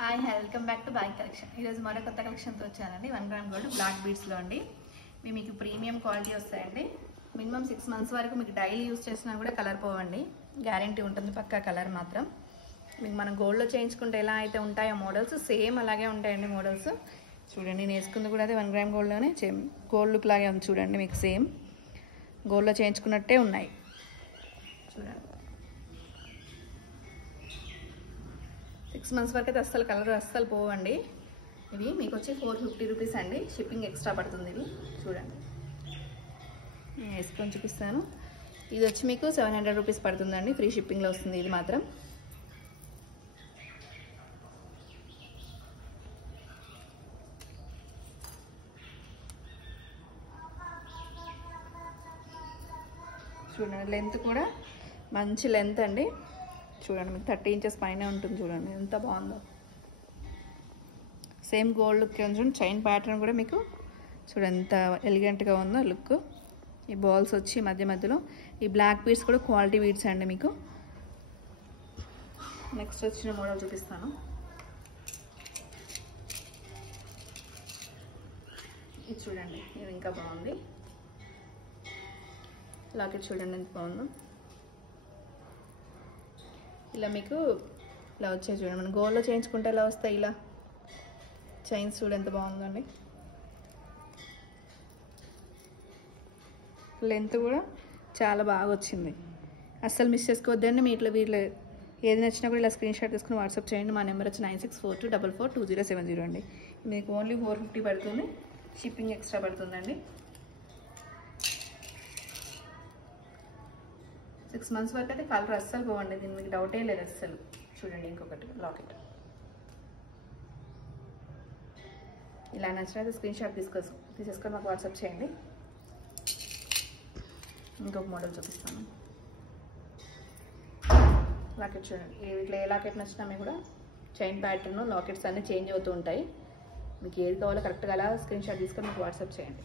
Hi welcome back to boy collection. ఈరోజు మరో కొత్త కలెక్షన్తో వచ్చానండి. 1 గ్రామ్ గోల్డ్ బ్లాక్ బీడ్స్లో అండి. మీకు ప్రీమియం క్వాలిటీ వస్తాయండి. మినిమం 6 months వరకు మీకు డైలీ యూస్ చేసినా కూడా కలర్ పోవండి. గ్యారంటీ ఉంటుంది పక్కా కలర్ మాత్రం. మీకు మనం గోల్డ్లో చేయించుకుంటే ఎలా అయితే ఉంటాయో మోడల్స్ సేమ్ అలాగే ఉంటాయండి మోడల్స్. చూడండి నేను వేసుకుంది కూడా అదే 1 గ్రామ్ గోల్డ్లోనే గోల్డ్ లుక్ లాగే ఉంది చూడండి. మీకు సేమ్ గోల్డ్లో చేయించుకున్నట్టే ఉన్నాయి చూడండి. 6 months వరకు అయితే అస్సలు కలర్ అస్సలు పోవండి. ఇవి మీకు వచ్చి 450 రూపీస్ అండి. షిప్పింగ్ ఎక్స్ట్రా పడుతుంది. ఇవి చూడండి నేను వేసుకొని చూపిస్తాను. ఇది వచ్చి మీకు 700 రూపీస్ పడుతుందండి. ఫ్రీ షిప్పింగ్లో వస్తుంది ఇది మాత్రం. చూడండి లెంత్ కూడా మంచి లెంత్ అండి. చూడండి మీకు 30 inches పైన ఉంటుంది. చూడండి ఎంత బాగుందో. సేమ్ గోల్డ్ లుక్ చూడండి. చైన్ ప్యాటర్న్ కూడా మీకు చూడండి ఎంత ఎలిగెంట్గా ఉందో లుక్. ఈ బాల్స్ వచ్చి మధ్య మధ్యలో ఈ బ్లాక్ బీడ్స్ కూడా క్వాలిటీ బీడ్స్ అండి మీకు. నెక్స్ట్ వచ్చిన మోడల్ చూపిస్తాను. ఇది చూడండి ఇది ఇంకా బాగుంది. లాకెట్ చూడండి ఎంత బాగుందో. ఇలా మీకు ఇలా వచ్చాయి చూడండి. మనం గోల్డ్లో చేయించుకుంటే ఇలా వస్తాయి. ఇలా చైన్స్ చూడండి ఎంత బాగుందండి. లెంత్ కూడా చాలా బాగా వచ్చింది. అస్సలు మిస్ చేసుకోవద్దండి. మీ ఇట్లా వీటిలో ఏది నచ్చినా కూడా ఇలా స్క్రీన్ షాట్ తీసుకుని వాట్సాప్ చేయండి. మా నెంబర్ వచ్చి 9642442070 అండి. మీకు ఓన్లీ 450 పడుతుంది. షిప్పింగ్ ఎక్స్ట్రా పడుతుందండి. 6 months వరకు అయితే కలర్ అస్సలు పోవండి. దీన్ని మీకు డౌటే లేదు అస్సలు. చూడండి ఇంకొకటి లాకెట్. ఇలా నచ్చినైతే స్క్రీన్ షాట్ తీసేసుకొని మాకు వాట్సాప్ చేయండి. ఇంకొక మోడల్ చూపిస్తాను. లాకెట్ చూడండి. వీటిలో ఏ లాకెట్ నచ్చినా మీకు కూడా చైన్ ప్యాటర్న్ లాకెట్స్ అన్నీ చేంజ్ అవుతూ ఉంటాయి. మీకు ఏది కావాలో కరెక్ట్గా అలా స్క్రీన్ షాట్ తీసుకొని మీకు వాట్సాప్ చేయండి.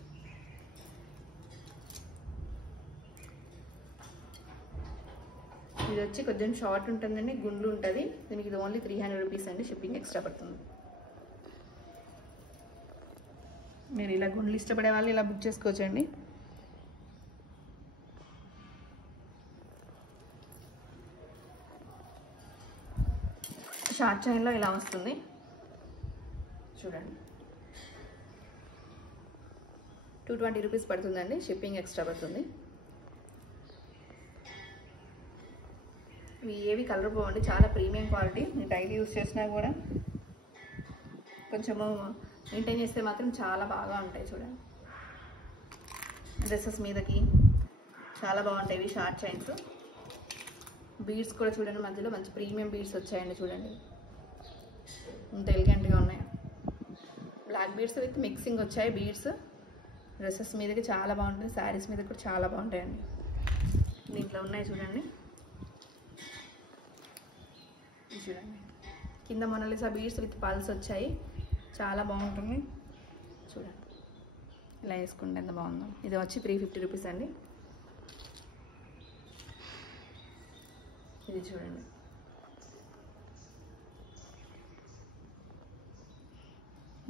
ఇది వచ్చి కొంచెం షార్ట్ ఉంటుందండి. గుండ్లు ఉంటుంది. దీనికి ఇది ఓన్లీ 300 రూపీస్ అండి. షిప్పింగ్ ఎక్స్ట్రా పడుతుంది. మీరు ఇలా గుండ్లు ఇష్టపడే వాళ్ళు ఇలా బుక్ చేసుకోవచ్చండి. షార్ట్ చైన్లో ఇలా వస్తుంది చూడండి. 220 రూపీస్ పడుతుందండి. షిప్పింగ్ ఎక్స్ట్రా పడుతుంది. ఇవి ఏవి కలర్ పోవండి. చాలా ప్రీమియం క్వాలిటీ. మీరు డైలీ యూస్ చేసినా కూడా కొంచెము మెయింటైన్ చేస్తే మాత్రం చాలా బాగా ఉంటాయి చూడండి. డ్రెస్సెస్ మీదకి చాలా బాగుంటాయి. ఇవి షార్ట్ చైన్స్. బీడ్స్ కూడా చూడండి మధ్యలో మంచి ప్రీమియం బీడ్స్ వచ్చాయండి చూడండి ఎంత ఎలిగెంట్గా ఉన్నాయి. బ్లాక్ బీడ్స్ విత్ మిక్సింగ్ వచ్చాయి బీడ్స్. డ్రెస్సెస్ మీదకి చాలా బాగుంటుంది. శారీస్ మీద కూడా చాలా బాగుంటాయండి. దీంట్లో ఉన్నాయి చూడండి. చూడండి కింద మొనాలిసా బీడ్స్ విత్ పల్స్ వచ్చాయి. చాలా బాగుంటుంది చూడండి. ఇలా వేసుకుంటే ఎంత బాగుందో. ఇది వచ్చి 350 రూపీస్ అండి. ఇది చూడండి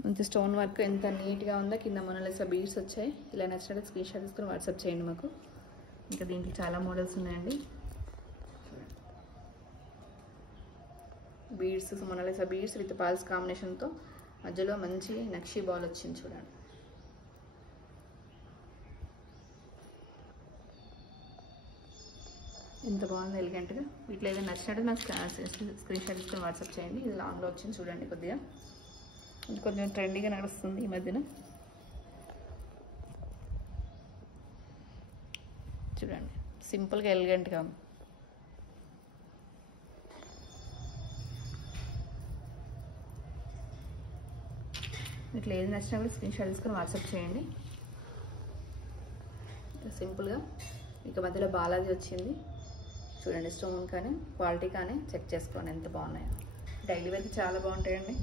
మంచి స్టోన్ వర్క్ ఎంత నీట్గా ఉందో. కింద మొనాలిసా బీడ్స్ వచ్చాయి. ఇలా నచ్చినట్టు స్క్రీన్ షాట్ తీసుకుని వాట్సాప్ చేయండి మాకు. ఇంకా దీంట్లో చాలా మోడల్స్ ఉన్నాయండి. Beads Mona Lisa beads with pearls కాంబినేషన్తో మధ్యలో మంచి నక్షి బాల్ వచ్చింది చూడండి. ఎంత బాగుంది ఎలిగెంట్గా. వీటిలో ఏదైనా నచ్చినట్టు నాకు స్క్రీన్ షాట్ తీసుకొని వాట్సాప్ చేయండి. ఇది లాంగ్లో వచ్చింది చూడండి. కొద్దిగా ఇది కొంచెం ట్రెండీగా నడుస్తుంది ఈ మధ్యన. చూడండి సింపుల్గా ఎలిగెంట్గా ఉంది. ఇట్లా ఏది నచ్చినా కూడా స్క్రీన్ షాట్ తీసుకొని వాట్సాప్ చేయండి. సింపుల్గా ఇక మధ్యలో బాలాజీ వచ్చింది చూడండి. స్టోన్ కానీ క్వాలిటీ కానీ చెక్ చేసుకోండి ఎంత బాగున్నాయో. డైలీ వేర్కి చాలా బాగుంటాయండి.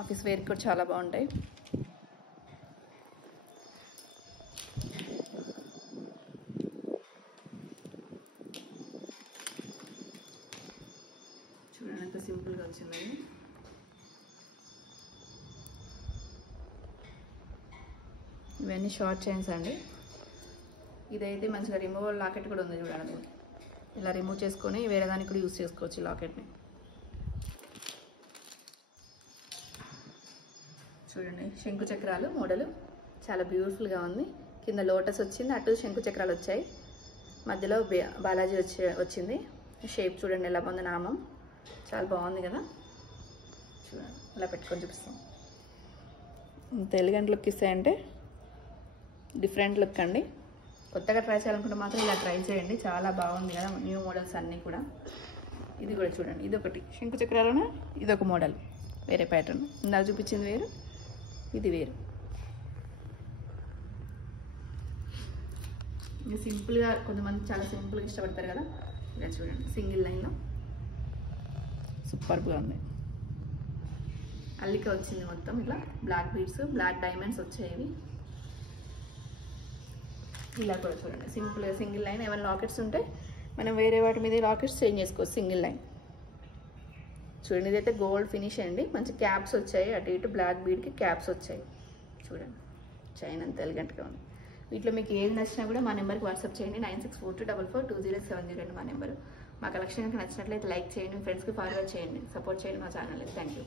ఆఫీస్ వేర్కి కూడా చాలా బాగుంటాయి. చూడండి ఎంత సింపుల్గా వచ్చిందండి. ఇవన్నీ షార్ట్ చైన్స్ అండి. ఇదైతే మంచిగా రిమూవల్ లాకెట్ కూడా ఉంది చూడండి. ఇలా రిమూవ్ చేసుకొని వేరే దానికి కూడా యూస్ చేసుకోవచ్చు ఈ లాకెట్ని. చూడండి శంకు చక్రాలు మోడలు చాలా బ్యూటిఫుల్గా ఉంది. కింద లోటస్ వచ్చింది, అటు శంకు చక్రాలు వచ్చాయి, మధ్యలో బాలాజీ వచ్చింది. షేప్ చూడండి ఎలా బాగుంది, నామం చాలా బాగుంది కదా. చూడండి ఇలా పెట్టుకొని చూపిస్తాం. ఎలిగెంట్ లుక్ ఇస్తాయంటే డిఫరెంట్ లుక్ అండి. కొత్తగా ట్రై చేయాలనుకుంటే మాత్రం ఇలా ట్రై చేయండి, చాలా బాగుంది కదా. న్యూ మోడల్స్ అన్నీ కూడా. ఇది కూడా చూడండి, ఇది ఒకటి శంకు చక్రాలనే ఇదొక మోడల్, వేరే ప్యాటర్న్. ఇందాక చూపించింది వేరు, ఇది వేరు. ఇది సింపుల్గా, కొంతమంది చాలా సింపుల్గా ఇష్టపడతారు కదా. ఇలా చూడండి సింగిల్ లైన్లో సూపర్గా ఉంది. అల్లిక వచ్చింది మొత్తం ఇట్లా, బ్లాక్ బీడ్స్, బ్లాక్ డైమండ్స్ వచ్చాయి. ఇలా కూడా చూడండి సింపుల్గా సింగిల్ లైన్. ఏమైనా లాకెట్స్ ఉంటే మనం వేరే వాటి మీద లాకెట్స్ చేంజ్ చేసుకోవచ్చు, సింగిల్ లైన్. చూడండి ఇదైతే గోల్డ్ ఫినిష్ అండి, మంచి క్యాప్స్ వచ్చాయి, అటు ఇటు బ్లాక్ బీడ్కి క్యాప్స్ వచ్చాయి. చూడండి చైన్ అంత ఎలిగెంట్గా ఉంది. వీటిలో మీకు ఏది నచ్చినా కూడా మా నెంబర్కి వాట్సాప్ చేయండి. 9642442070 మా నెంబరు. మా కలెక్షన్ కనుక నచ్చినట్లయితే లైక్ చేయండి, మీ ఫ్రెండ్స్కి ఫార్వర్డ్ చేయండి, సపోర్ట్ చేయండి మా ఛానల్ని. Thank you.